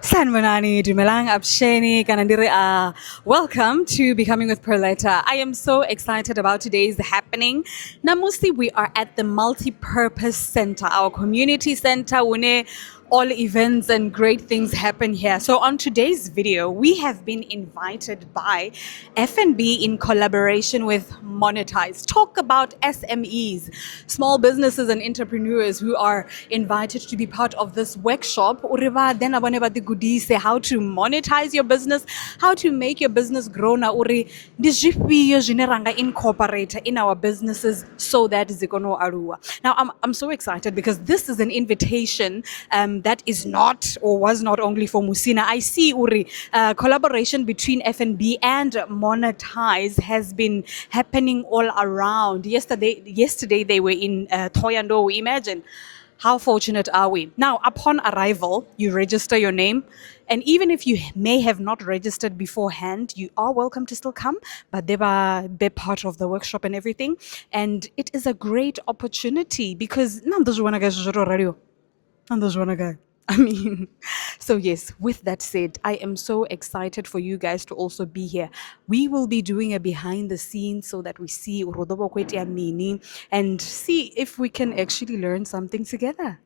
Sanmanani, Dumelang, Absheni, Kanandiri. Welcome to Becoming with Perletta. I am so excited about today's happening. Now, mostly we are at the Multi-Purpose Center, our community center. Une all events and great things happen here. So on today's video, we have been invited by FNB in collaboration with Monetise. Talk about SMEs, small businesses and entrepreneurs who are invited to be part of this workshop. Uriba then abane ba digudise how to monetize your business, how to make your business grow na uri dijifio generanga incorporate in our businesses so that zikono arua. Now I'm so excited because this is an invitation that is not or was not only for Musina. I see Uri collaboration between FNB and Monetise has been happening all around. Yesterday they were in Thoyando. Imagine how fortunate are we? Now, upon arrival, you register your name. And even if you may have not registered beforehand, you are welcome to still come, but they are part of the workshop and everything. And it is a great opportunity because I mean, so yes, with that said, I am so excited for you guys to also be here. We will be doing a behind the scenes so that we see Urodobo Kwetia meaning and see if we can actually learn something together.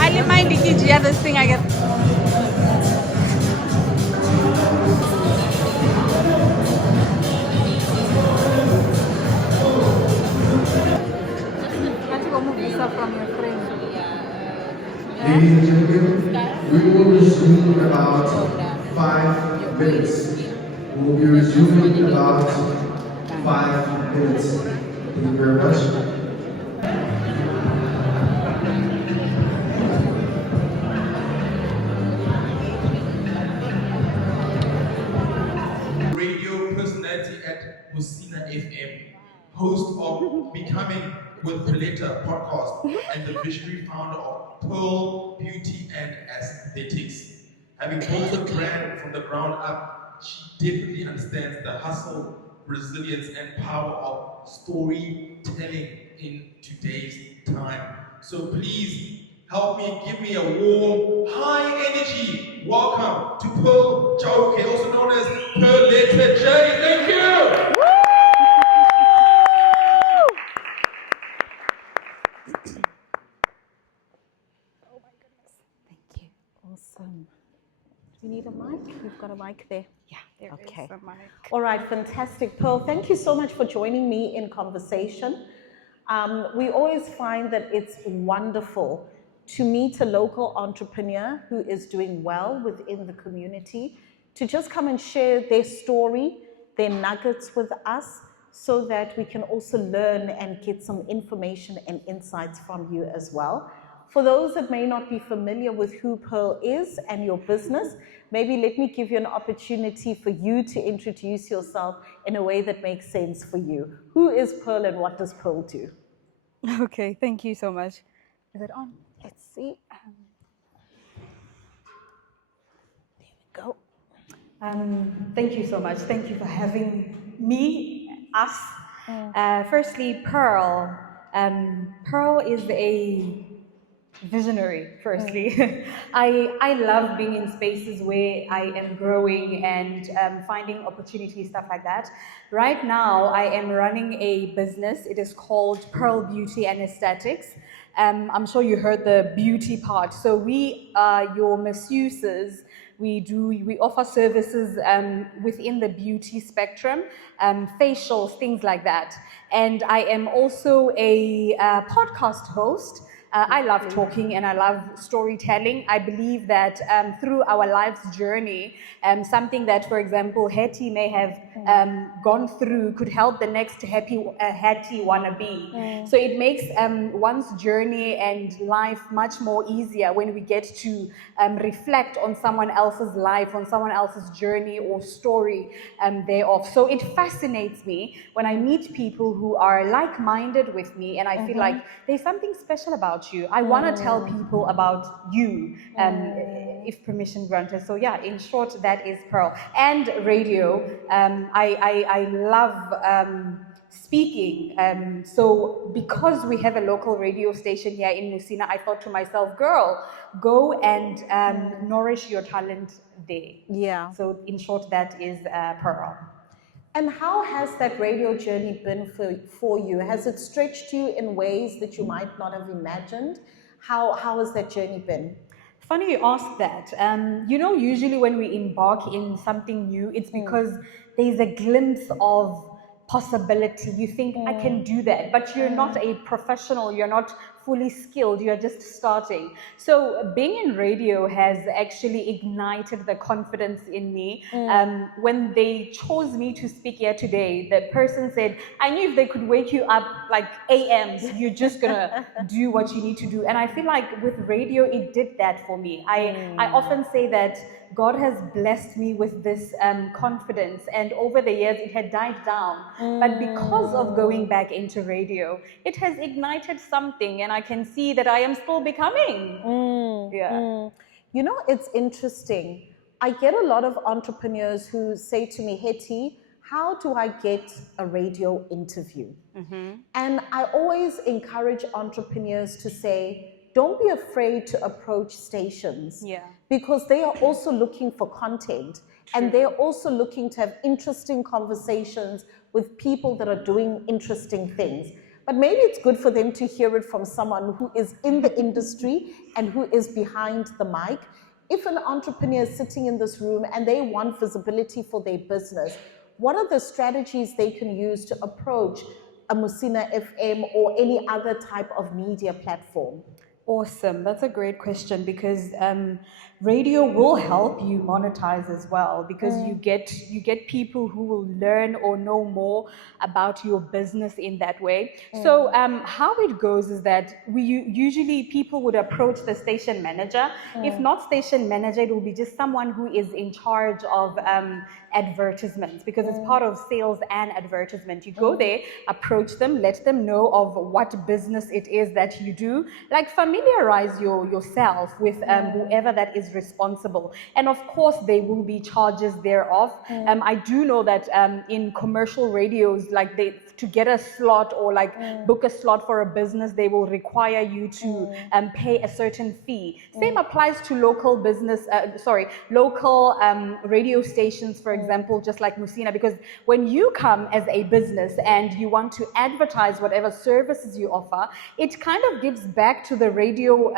I didn't mind this thing I get. From your friend. Ladies and gentlemen, we will resume in about 5 minutes. We will be resuming in about 5 minutes. Thank you very much. Radio personality at Musina FM, host of Becoming with Perletta podcast, and the visionary founder of Pearl Beauty and Aesthetics. Having built a brand from the ground up, she definitely understands the hustle, resilience, and power of storytelling in today's time. So please help me, give me a warm, high energy welcome to Pearl Chauke, also known as Perletta J. Thank you! Oh my goodness. Thank you. Awesome. Do you need a mic? You've got a mic there. Yeah, there is a mic. All right, fantastic. Pearl, thank you so much for joining me in conversation. We always find that it's wonderful to meet a local entrepreneur who is doing well within the community, to just come and share their story, their nuggets with us, so that we can also learn and get some information and insights from you as well. For those that may not be familiar with who Pearl is and your business, maybe let me give you an opportunity for you to introduce yourself in a way that makes sense for you. Who is Pearl and what does Pearl do? Okay, thank you so much. Is it on? Let's see. There we go. Thank you so much. Thank you for having me, us. Firstly, Pearl. Pearl is a visionary, firstly. I love being in spaces where I am growing and finding opportunities, stuff like that. Right now, I am running a business. It is called Pearl Beauty and Aesthetics. I'm sure you heard the beauty part. So we are your masseuses. We offer services within the beauty spectrum, facials, things like that. And I am also a podcast host. I love talking and I love storytelling. I believe that through our life's journey, something that, for example, Hetty may have gone through could help the next Hetty wannabe. So it makes one's journey and life much more easier when we get to reflect on someone else's life, on someone else's journey or story thereof. So it fascinates me when I meet people who are like-minded with me and I feel like there's something special about you. I want to tell people about you if permission granted. So yeah, in short, that is Pearl. And radio, I love speaking. So because we have a local radio station here in Musina, I thought to myself, girl, go and nourish your talent there. Yeah. So in short, that is Pearl. And how has that radio journey been for you? Has it stretched you in ways that you might not have imagined? How has that journey been? Funny you ask that. Usually when we embark in something new, it's because there's a glimpse of possibility. You think, I can do that, but you're not a professional, you're not fully skilled, you're just starting. So being in radio has actually ignited the confidence in me. When they chose me to speak here today, the person said, I knew if they could wake you up like AMs, you're just gonna do what you need to do. And I feel like with radio, it did that for me. I often say that God has blessed me with this confidence, and over the years it had died down. But because of going back into radio, it has ignited something, and I can see that I am still becoming. You know, it's interesting. I get a lot of entrepreneurs who say to me, Hetty, how do I get a radio interview? And I always encourage entrepreneurs to say, don't be afraid to approach stations, because they are also looking for content. And they're also looking to have interesting conversations with people that are doing interesting things. But maybe it's good for them to hear it from someone who is in the industry and who is behind the mic. If an entrepreneur is sitting in this room and they want visibility for their business, what are the strategies they can use to approach a Musina FM or any other type of media platform? Awesome. That's a great question, because radio will help you monetize as well, because you get people who will learn or know more about your business in that way. So how it goes is that usually people would approach the station manager. If not station manager, it will be just someone who is in charge of advertisements, because it's part of sales and advertisement. You go there, approach them, let them know of what business it is that you do, like familiarize yourself with whoever that is responsible. And of course, there will be charges thereof. I do know that in commercial radios, like to get a slot or like book a slot for a business, they will require you to pay a certain fee. Same applies to local local radio stations, for example, just like Musina, because when you come as a business and you want to advertise whatever services you offer, it kind of gives back to the radio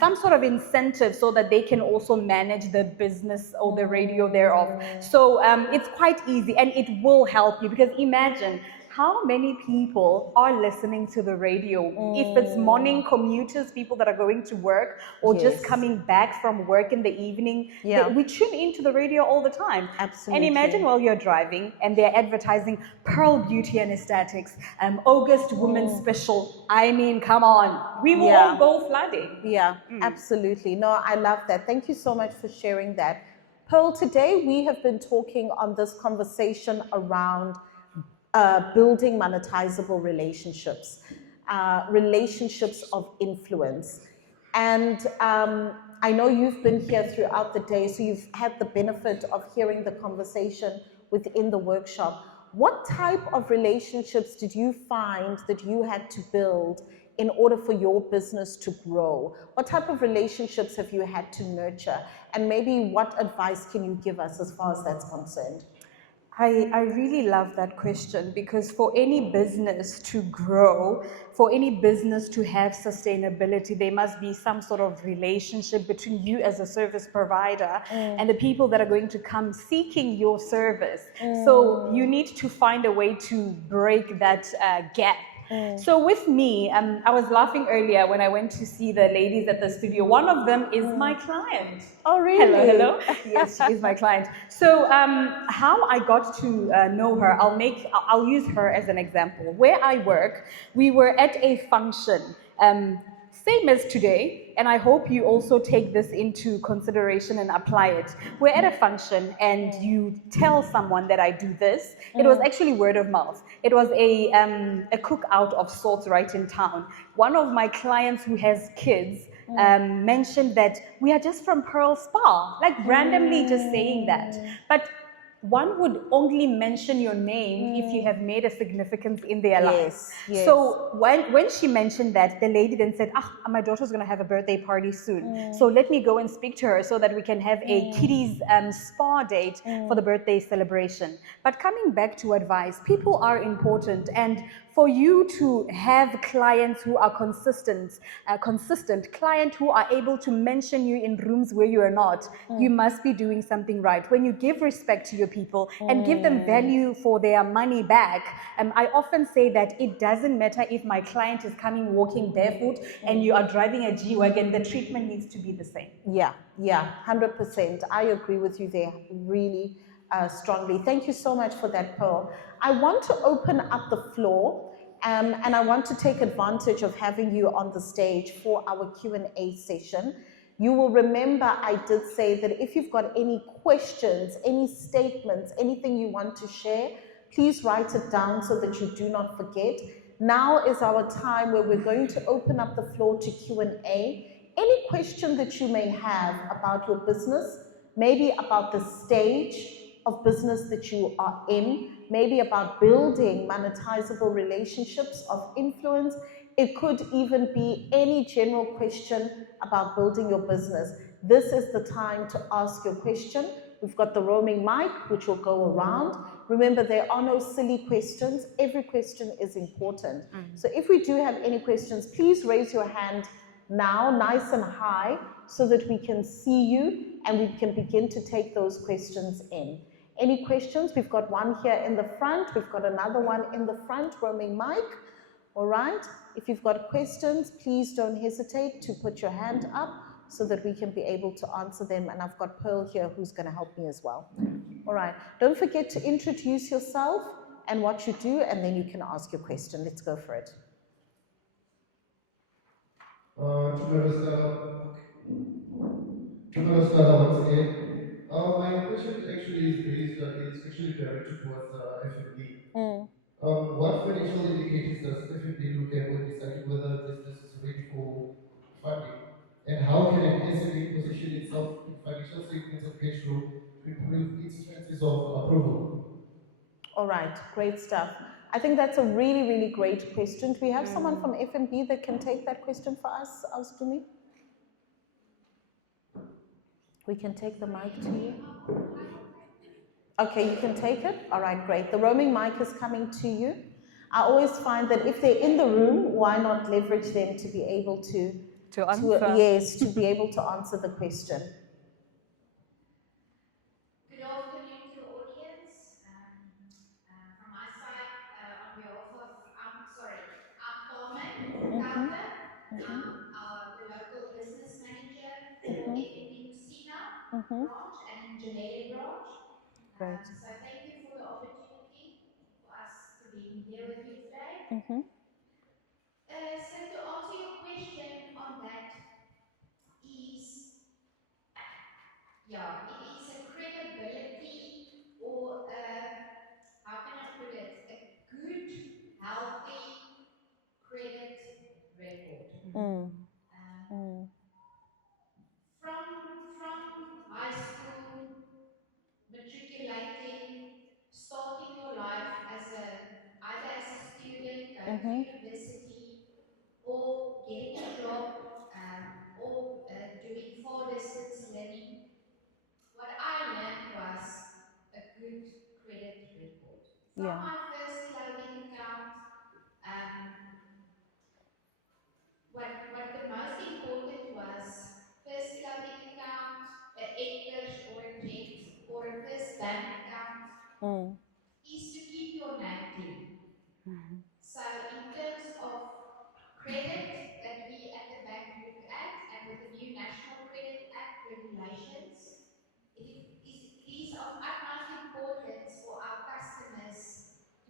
some sort of incentive so that they can also manage the business or the radio thereof. So it's quite easy, and it will help you, because imagine how many people are listening to the radio. If it's morning commuters, people that are going to work, or just coming back from work in the evening, we tune into the radio all the time. Absolutely. And imagine while you're driving and they're advertising Pearl Beauty and Aesthetics, August Women's Special. I mean, come on, we will all go flooding. Absolutely. No, I love that. Thank you so much for sharing that. Pearl, today we have been talking on this conversation around building monetizable relationships, relationships of influence. And I know you've been here throughout the day, so you've had the benefit of hearing the conversation within the workshop. What type of relationships did you find that you had to build in order for your business to grow? What type of relationships have you had to nurture? And maybe what advice can you give us as far as that's concerned? I really love that question, because for any business to grow, for any business to have sustainability, there must be some sort of relationship between you as a service provider and the people that are going to come seeking your service. So you need to find a way to break that gap. So with me, I was laughing earlier when I went to see the ladies at the studio. One of them is my client. Oh, really? Hello. Yes, she is my client. So how I got to know her, I'll use her as an example. Where I work, we were at a function, same as today, and I hope you also take this into consideration and apply it. We're at a function and you tell someone that I do this. It was actually word of mouth. It was a cookout of sorts right in town. One of my clients who has kids mentioned that we are just from Pearl Spa, like randomly just saying that. But one would only mention your name if you have made a significance in their lives. Yes. So when she mentioned that, the lady then said, my daughter's going to have a birthday party soon. So let me go and speak to her so that we can have a kiddies spa date for the birthday celebration. But coming back to advice, people are important. And for you to have clients who are consistent client who are able to mention you in rooms where you are not, you must be doing something right. When you give respect to your people and give them value for their money back, I often say that it doesn't matter if my client is coming walking barefoot and you are driving a G-Wagon, the treatment needs to be the same. Yeah, 100%. I agree with you there really strongly. Thank you so much for that, Pearl. I want to open up the floor and I want to take advantage of having you on the stage for our Q&A session. You will remember I did say that if you've got any questions, any statements, anything you want to share, please write it down so that you do not forget. Now is our time where we're going to open up the floor to Q&A. Any question that you may have about your business, maybe about the stage of business that you are in, maybe about building monetizable relationships of influence. It could even be any general question about building your business. This is the time to ask your question. We've got the roaming mic, which will go around. Remember, there are no silly questions. Every question is important. So if we do have any questions, please raise your hand now, nice and high, so that we can see you and we can begin to take those questions in. Any questions? We've got one here in the front. We've got another one in the front, roaming mic. All right. If you've got questions, please don't hesitate to put your hand up so that we can be able to answer them. And I've got Pearl here who's going to help me as well. All right. Don't forget to introduce yourself and what you do, and then you can ask your question. Let's go for it. To once again. My question actually is based, is actually directed towards FNB. What financial indicators does FNB look at when deciding whether a business is ready for funding? And how can an SME position itself in financial statements of cash flow to improve its chances of approval? All right, great stuff. I think that's a really, really great question. Do we have someone from FNB that can take that question for us, Ausdumi? We can take the mic to you. Okay, you can take it? All right, great. The roaming mic is coming to you. I always find that if they're in the room, why not leverage them to be able To answer. yes, to be able to answer the question. Good afternoon to the audience. From my side, on behalf of, I'm Carmen Carter. I'm the local business manager for FNB Messina branch and in Janele branch. Great. So thank you for the opportunity for us to be here with you today. So to answer your question on that is, yeah, it is a credibility or how can I put it? A good, healthy credit record. From high school, matriculating, starting your life as either as a student, going to university, or getting a job, or doing far distance learning. What I learned was a good credit record. From my first clothing account, um, what the most important was first clothing account, a Edgars or a Jet or a first bank account is to keep your name clean. So in terms of credit that we at the bank look at, and with the new National Credit Act regulations, it is of utmost importance for our customers to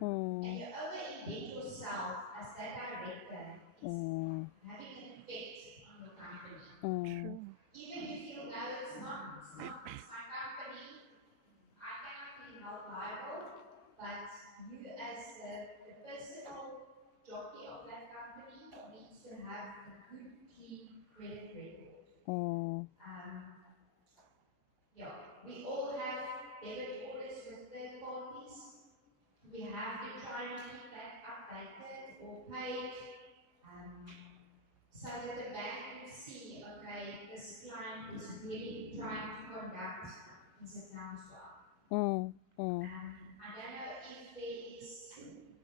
And you over-indebt yourself as that director is having an effect on your company. Even if you know it's my company, I cannot be held liable, but you as the personal jockey of that company needs to have a good, clean credit record. Yeah, we all have debit orders with third parties. We have to try and keep that updated or paid, um, so that the bank will see, okay, this client is really trying to conduct his accounts well. I don't know if there is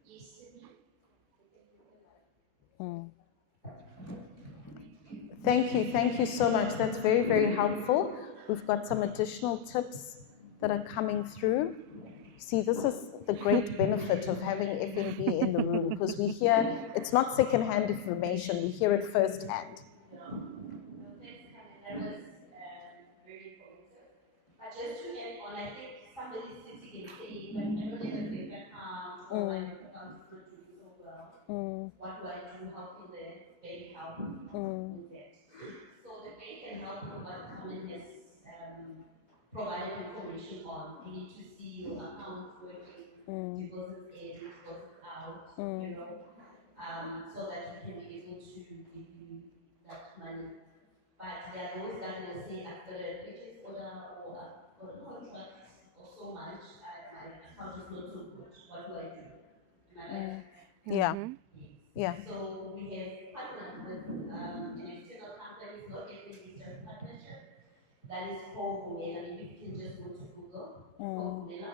yesterday. Thank you so much. That's very, very helpful. We've got some additional tips that are coming through. See, this is the great benefit of having FNB in the room, because we hear, it's not secondhand information, we hear it firsthand. Yeah. No, thanks, Carmen. That was very informative. But just to add on, I think somebody's sitting and saying, but I don't have a bank account, or my bank account is not doing so well. What do I do? How can the bank help with that? So the bank can help with what Carmen has provided information on. You need to see your account working, deposits in, deposits out, so that we can be able to give you that money. But there are those that will say, I've got a purchase order, or I've got a contract or so much, my account is not so good. What do I do? Am I right? Yeah. Yes. Yeah. So we have partnered with an external company. It's not FNB, it's just partnership. That is called Vumela. Maybe if you can just go to Google, it's called Vumela.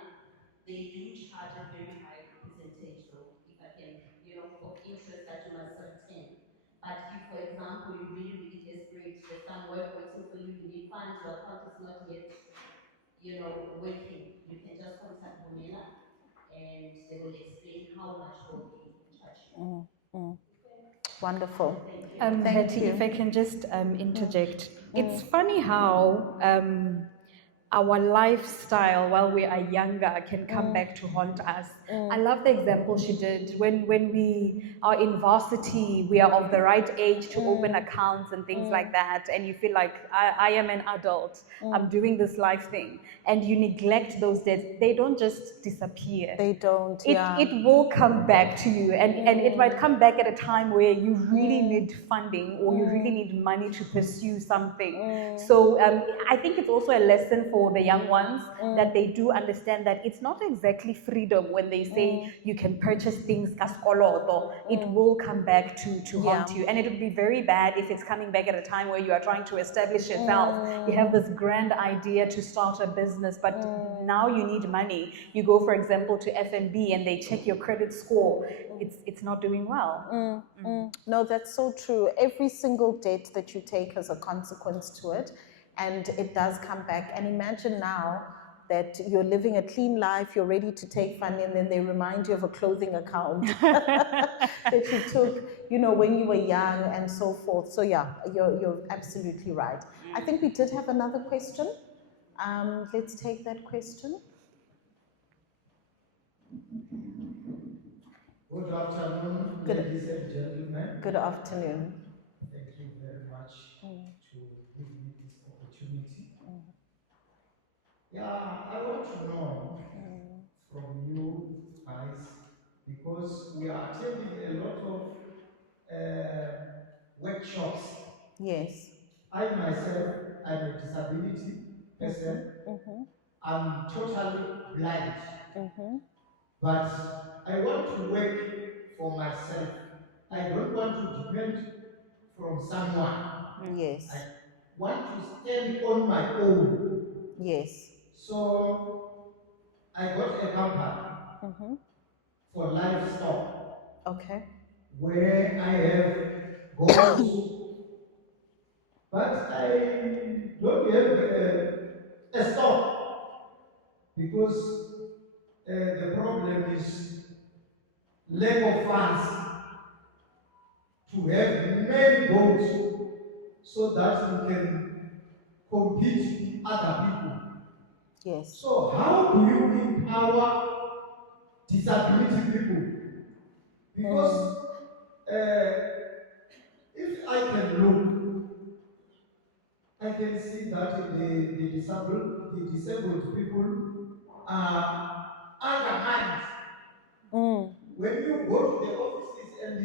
They do charge a very high percentage, though, if I can, of interest that you must return. But if, for example, you're really, really desperate, there's some work waiting for you, you need funds, your account is not yet, working, you can just contact Vumela and they will explain how much will they charge you. Wonderful. Thank you. Thank Hattie, you. if I can just interject. It's funny how our lifestyle while we are younger can come back to haunt us. I love the example she did. When we are in varsity, we are of the right age to open accounts and things like that, and you feel like I am an adult, I'm doing this life thing, and you neglect those debts. They don't just disappear. They don't, It, yeah. it will come back to you, and it might come back at a time where you really need funding, or you really need money to pursue something. So I think it's also a lesson for the young ones that they do understand that it's not exactly freedom when they say you can purchase things kaskoloto. It will come back to haunt you, and it would be very bad if it's coming back at a time where you are trying to establish yourself. You have this grand idea to start a business, but now you need money. You go, for example, to FNB and they check your credit score. It's not doing well. No, that's so true. Every single debt that you take has a consequence to it, and it does come back. And imagine now that you're living a clean life, you're ready to take funding, and then they remind you of a clothing account that you took, when you were young and so forth. So yeah, you're absolutely right. I think we did have another question. Let's take that question. Good afternoon, ladies and gentlemen. Good afternoon. Thank you very much to give me this opportunity. Yeah, I want to know from you guys, because we are attending a lot of workshops. Yes. I myself, I'm a disability person. I'm totally blind. But I want to work for myself. I don't want to depend from someone. Yes. I want to stand on my own. Yes. So I got a company for livestock Okay. where I have goats, but I don't have a stock because the problem is lack of funds to have many goats so that you can compete with other people. Yes. So how do you empower disability people. Because if I can look, I can see that the disabled people are undermined. When you go to the offices and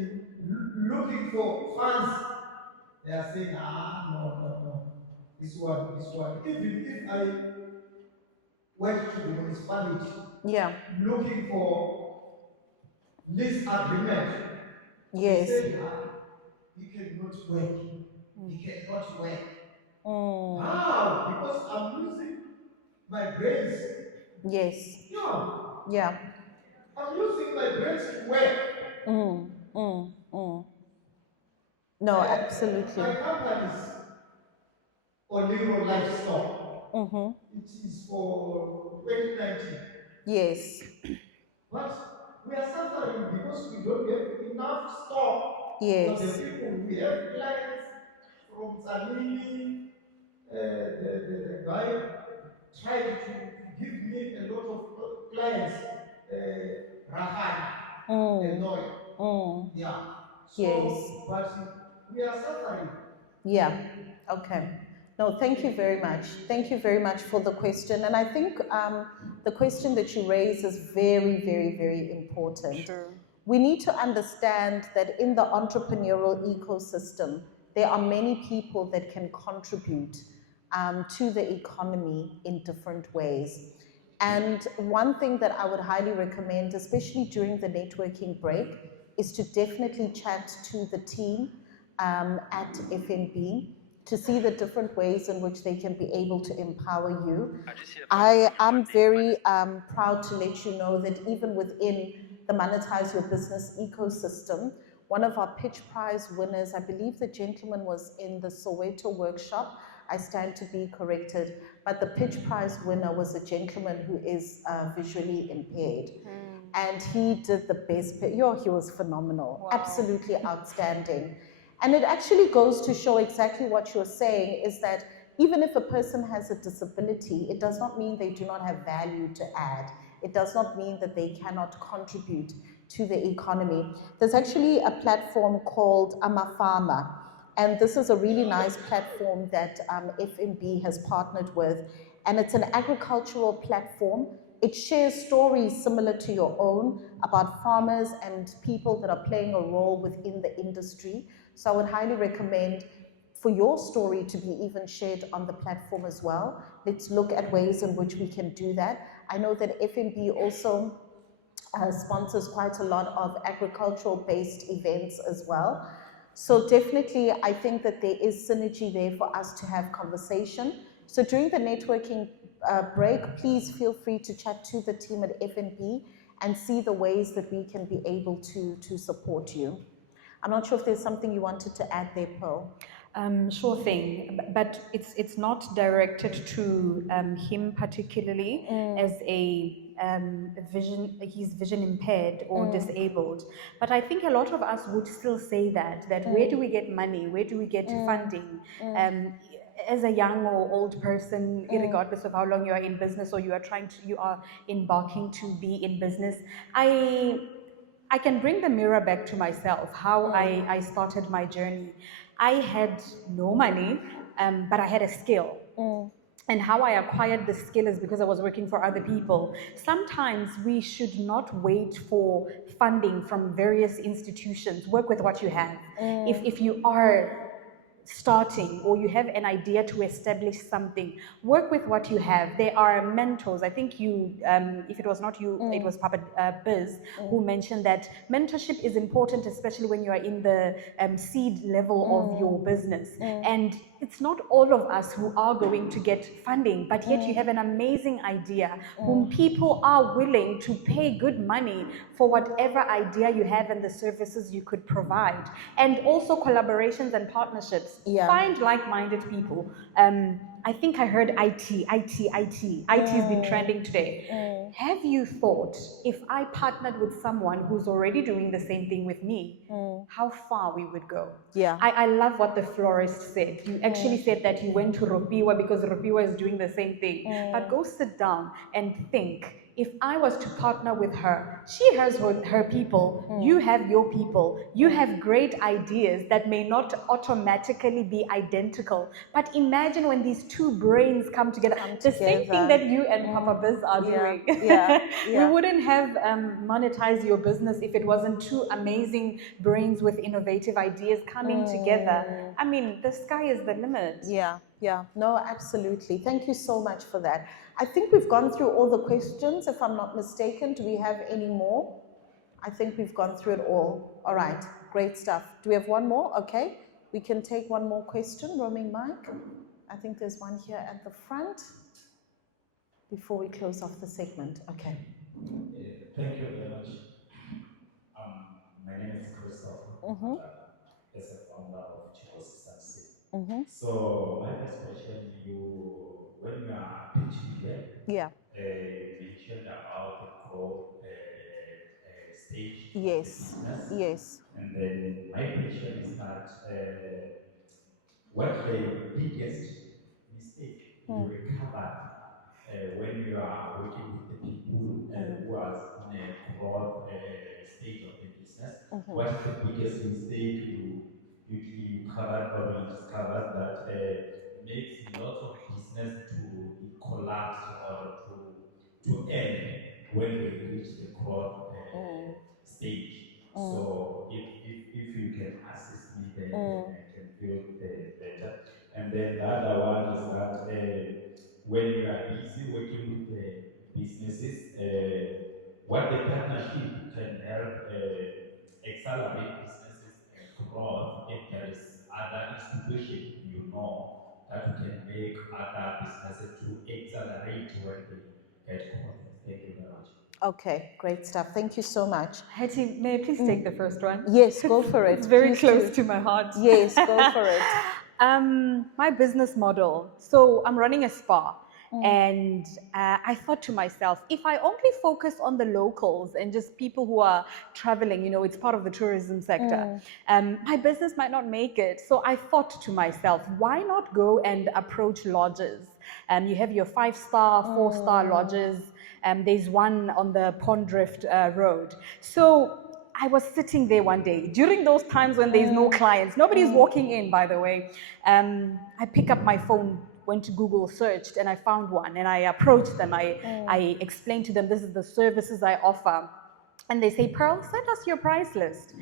looking for funds, they are saying, no. This one. Even if I went to the municipality looking for lease agreement, they said, he cannot work. He cannot work. How? Because I'm using my brains. Yes. Yeah. I'm using my brains to work. No, absolutely. My company's Oliro Livestock. It is for 2019. Yes. But we are suffering because we don't have enough stock Yes. for the people. We have clients from Zanini. The guy tried to give me a lot of clients. Rahan, the lawyer. Yeah. So, Yes. but we are suffering. Yeah, okay. No, thank you very much. Thank you very much for the question. And I think the question that you raise is very, very, very important. Sure. We need to understand that in the entrepreneurial ecosystem, there are many people that can contribute to the economy in different ways. And one thing that I would highly recommend, especially during the networking break, is to definitely chat to the team at FNB to see the different ways in which they can be able to empower you. I am very proud to let you know that even within the Monetize Your Business ecosystem, one of our pitch prize winners, I believe the gentleman was in the Soweto workshop, I stand to be corrected, but the pitch prize winner was a gentleman who is visually impaired. And he did the best, he was phenomenal, Wow. absolutely outstanding. And it actually goes to show exactly what you're saying, is that even if a person has a disability, it does not mean they do not have value to add. It does not mean that they cannot contribute to the economy. There's actually a platform called Amafama, and this is a really nice platform that FNB has partnered with, and it's an agricultural platform. It shares stories similar to your own about farmers and people that are playing a role within the industry. So I would highly recommend for your story to be even shared on the platform as well. Let's look at ways in which we can do that. I know that FNB also sponsors quite a lot of agricultural-based events as well. So definitely, I think that there is synergy there for us to have conversation. So during the networking break, please feel free to chat to the team at FNB and see the ways that we can be able to support you. I'm not sure if there's something you wanted to add there, Pearl. Sure thing, but it's not directed to him particularly as a he's vision impaired or disabled. But I think a lot of us would still say that where do we get money? Where do we get funding? As a young or old person, regardless of how long you are in business or you are embarking to be in business, I can bring the mirror back to myself, how I started my journey. I had no money, but I had a skill. And how I acquired the skill is because I was working for other people. Sometimes we should not wait for funding from various institutions. Work with what you have. If you are starting or you have an idea to establish something, work with what you have. There are mentors. I think you, if it was not you, it was Papa Biz who mentioned that mentorship is important, especially when you are in the seed level of your business. And it's not all of us who are going to get funding, but yet you have an amazing idea whom people are willing to pay good money for whatever idea you have and the services you could provide. And also collaborations and partnerships. Find like-minded people. I think I heard IT. IT has been trending today. Have you thought, if I partnered with someone who's already doing the same thing with me, how far we would go? Yeah. I love what the florist said. You actually said that you went to Ropiwa because Ropiwa is doing the same thing. But go sit down and think, if I was to partner with her, she has her people, you have your people, you have great ideas that may not automatically be identical. But imagine when these two brains come together, the same thing that you and Papa Biz are doing. We wouldn't have monetized your business if it wasn't two amazing brains with innovative ideas coming together. I mean, the sky is the limit. Yeah, no, absolutely. Thank you so much for that. I think we've gone through all the questions, if I'm not mistaken. Do we have any more? I think we've gone through it all. All right, great stuff. Do we have one more? Okay, we can take one more question. Roaming mic. I think there's one here at the front before we close off the segment. Okay. Thank you very much. My name is Christopher, as a founder of Chico Systems. So my first question, when you are pitching here, you mentioned about the growth stage of the business. And then my question is that what the biggest mistake you recovered when you are working with the people who are in a growth stage of the business? What is the biggest mistake you covered or you discovered that makes lots of business to collapse or to end when they reach the growth stage? So if you can assist me there, I can feel better. And then the other one is that when you are busy working with the businesses, what the partnership can help accelerate businesses growth if there is other institution that can make other businesses to accelerate when they get growth. Thank you very much. Okay, great stuff. Thank you so much. Hetty, may I please take the first one? Yes, go for it. It's very Please close do. to my heart. Yes, go for it. My business model. So I'm running a spa. And I thought to myself, if I only focus on the locals and just people who are traveling, it's part of the tourism sector, my business might not make it. So I thought to myself, why not go and approach lodges? You have your 5-star, 4-star lodges. There's one on the Pondrift Road. So I was sitting there one day during those times when there's no clients. Nobody's walking in, by the way. I pick up my phone, went to Google, searched, and I found one. And I approached them. I explained to them, this is the services I offer. And they say, Pearl, send us your price list.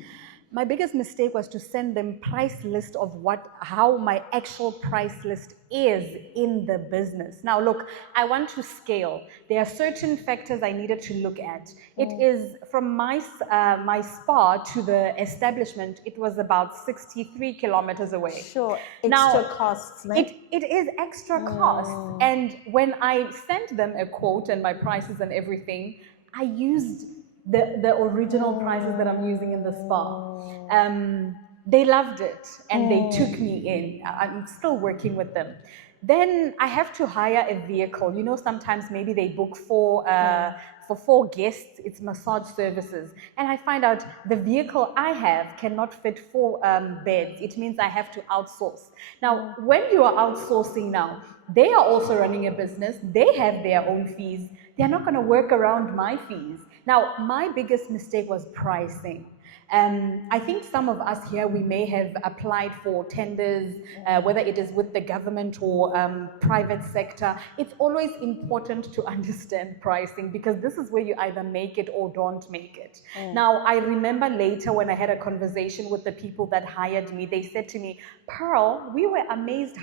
My biggest mistake was to send them price list of how my actual price list is in the business. Now, look, I want to scale. There are certain factors I needed to look at. It is from my spa to the establishment, it was about 63 kilometers away. Sure, extra costs, it is extra costs. And when I sent them a quote and my prices and everything, I used the original prices that I'm using in the spa. They loved it and they took me in. I'm still working with them. Then I have to hire a vehicle. Sometimes maybe they book for 4 guests, it's massage services. And I find out the vehicle I have cannot fit 4 beds. It means I have to outsource. Now, when you are outsourcing now, they are also running a business. They have their own fees. They're not going to work around my fees. Now, my biggest mistake was pricing. I think some of us here, we may have applied for tenders, whether it is with the government or private sector. It's always important to understand pricing because this is where you either make it or don't make it. Now, I remember later when I had a conversation with the people that hired me, they said to me, Pearl, we were amazed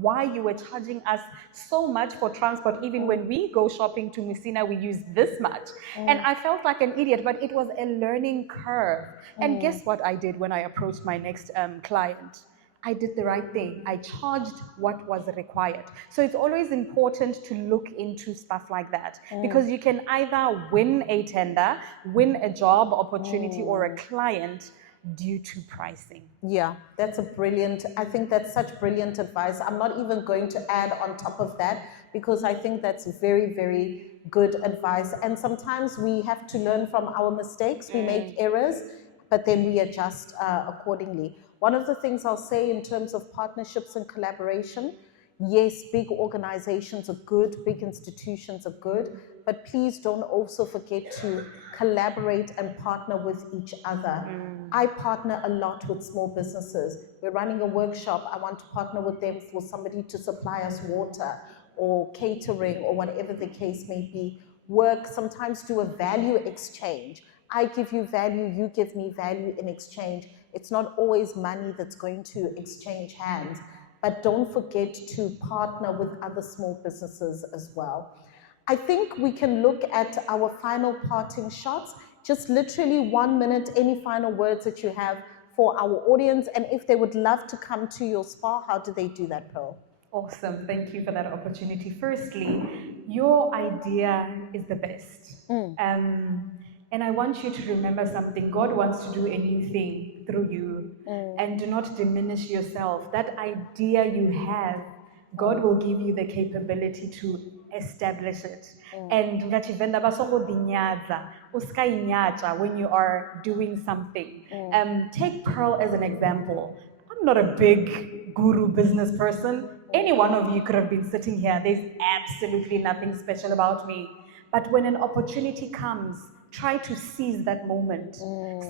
why you were charging us so much for transport. Even when we go shopping to Messina, we use this much. And I felt like an idiot, but it was a learning curve. And guess what I did when I approached my next client? I did the right thing. I charged what was required. So it's always important to look into stuff like that because you can either win a tender, win a job opportunity or a client due to pricing. Yeah, that's I think that's such brilliant advice. I'm not even going to add on top of that because I think that's very, very good advice. And sometimes we have to learn from our mistakes. We make errors, but then we adjust accordingly. One of the things I'll say in terms of partnerships and collaboration, yes, big organizations are good, big institutions are good, but please don't also forget to collaborate and partner with each other. I partner a lot with small businesses. We're running a workshop. I want to partner with them for somebody to supply us water or catering or whatever the case may be. Work, sometimes do a value exchange. I give you value, you give me value in exchange. It's not always money that's going to exchange hands, but don't forget to partner with other small businesses as well. I think we can look at our final parting shots. Just literally 1 minute, any final words that you have for our audience, and if they would love to come to your spa, how do they do that, Pearl? Awesome. Thank you for that opportunity. Firstly, your idea is the best. And I want you to remember something. God wants to do a new thing through you. And do not diminish yourself. That idea you have, God will give you the capability to establish it. And ngachivenda basoko dinyaza, uska inyacha when you are doing something. Take Pearl as an example. I'm not a big guru business person. Any one of you could have been sitting here. There's absolutely nothing special about me. But when an opportunity comes, try to seize that moment.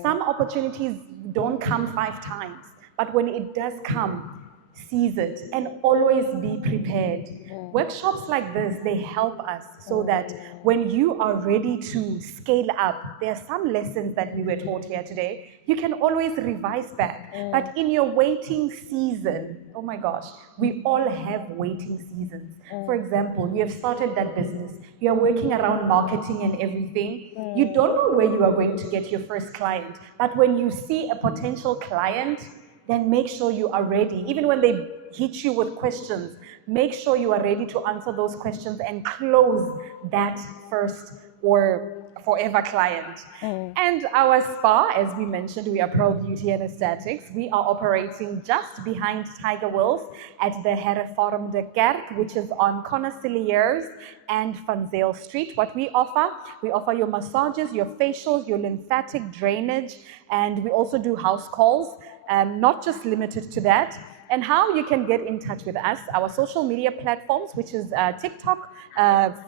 Some opportunities don't come 5 times, but when it does come, seize it and always be prepared. Workshops like this, they help us so that when you are ready to scale up, there are some lessons that we were taught here today. You can always revise back. But in your waiting season, oh my gosh, we all have waiting seasons. For example, you have started that business, you are working around marketing and everything. You don't know where you are going to get your first client, but when you see a potential client, then make sure you are ready. Even when they hit you with questions, make sure you are ready to answer those questions and close that first or forever client. And our spa, as we mentioned, we are Pearl Beauty and Aesthetics. We are operating just behind Tiger Wheels at the Herrefarm de Kerk, which is on Connoisseurs and Van Zyl Street. What we offer your massages, your facials, your lymphatic drainage, and we also do house calls. Not just limited to that. And how you can get in touch with us, our social media platforms, which is TikTok,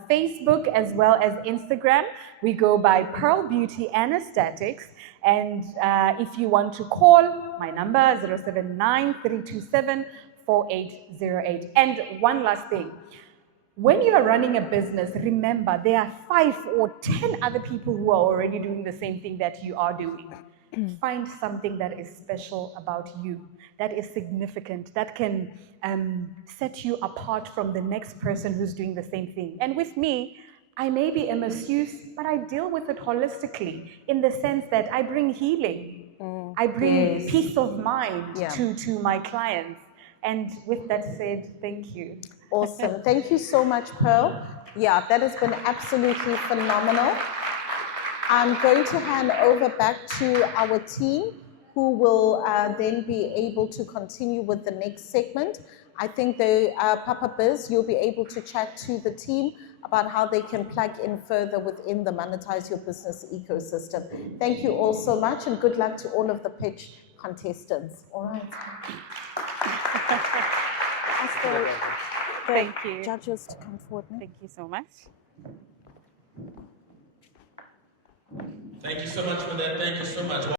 Facebook, as well as Instagram. We go by Pearl Beauty and Aesthetics. And if you want to call, my number is 079-327-4808. And one last thing. When you are running a business, remember there are 5 or 10 other people who are already doing the same thing that you are doing. Find something that is special about you, that is significant, that can set you apart from the next person who's doing the same thing. And with me, I may be a masseuse, but I deal with it holistically in the sense that I bring healing. I bring peace of mind to my clients. And with that said, thank you. Awesome. Thank you so much, Pearl. Yeah, that has been absolutely phenomenal. I'm going to hand over back to our team who will then be able to continue with the next segment. I think Papa Biz, you'll be able to chat to the team about how they can plug in further within the Monetize Your Business ecosystem. Thank you all so much and good luck to all of the pitch contestants. All right. Ask the Thank you. judges to come forward. Thank you so much. Thank you so much for that. Thank you so much.